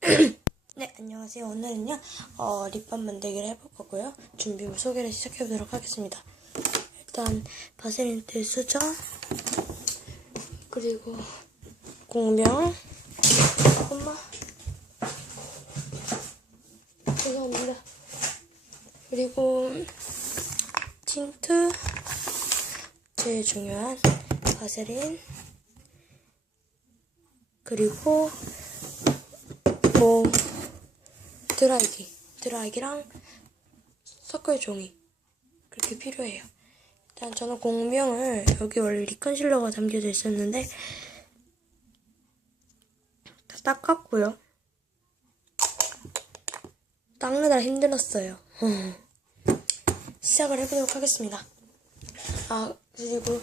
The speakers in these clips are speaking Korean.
네, 안녕하세요. 오늘은요, 어, 립밤 만들기를 해볼 거고요. 준비물 소개를 시작해보도록 하겠습니다. 일단, 바세린트 수저, 그리고 공명, 엄마, 죄송합니다. 그리고 틴트, 제일 중요한 바세린, 그리고 뭐 드라이기 드라이기랑 섞을 종이 그렇게 필요해요. 일단 저는 공명을 여기 원래 리컨실러가 담겨져 있었는데 다 닦았고요. 닦느라 힘들었어요. 시작을 해보도록 하겠습니다. 아 그리고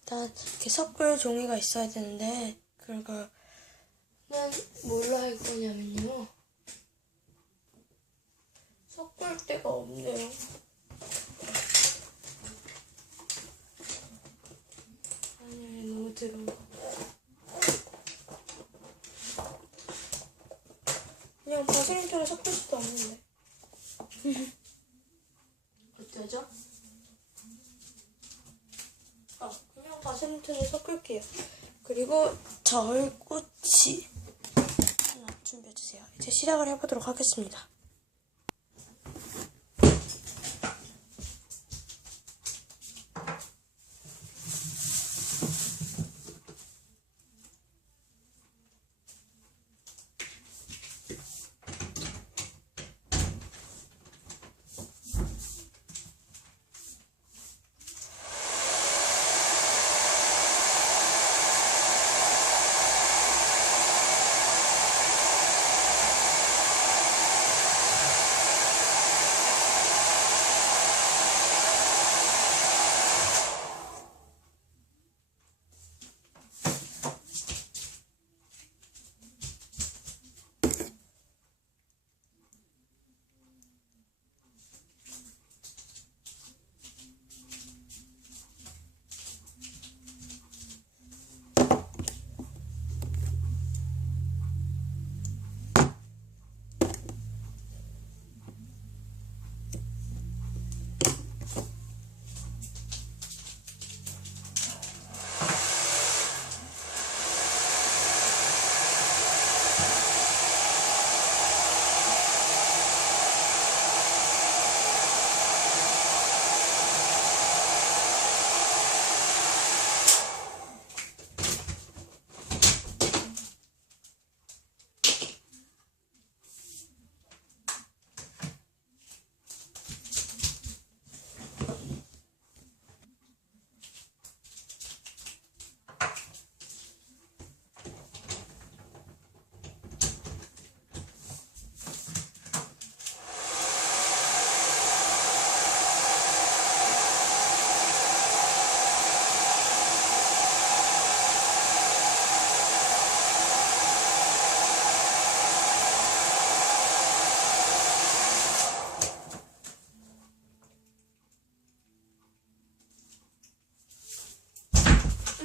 일단 이렇게 섞을 종이가 있어야 되는데 그걸 는 뭘로 할 거냐면요. 섞을 데가 없네요. 아니, 너무 더러워. 그냥 바스린처럼 섞을 수도 없는데. 어쩌죠? 아, 그냥 바스린처럼 섞을게요. 그리고 준비해 이제 시작을 해보도록 하겠습니다.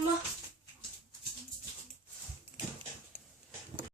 まっ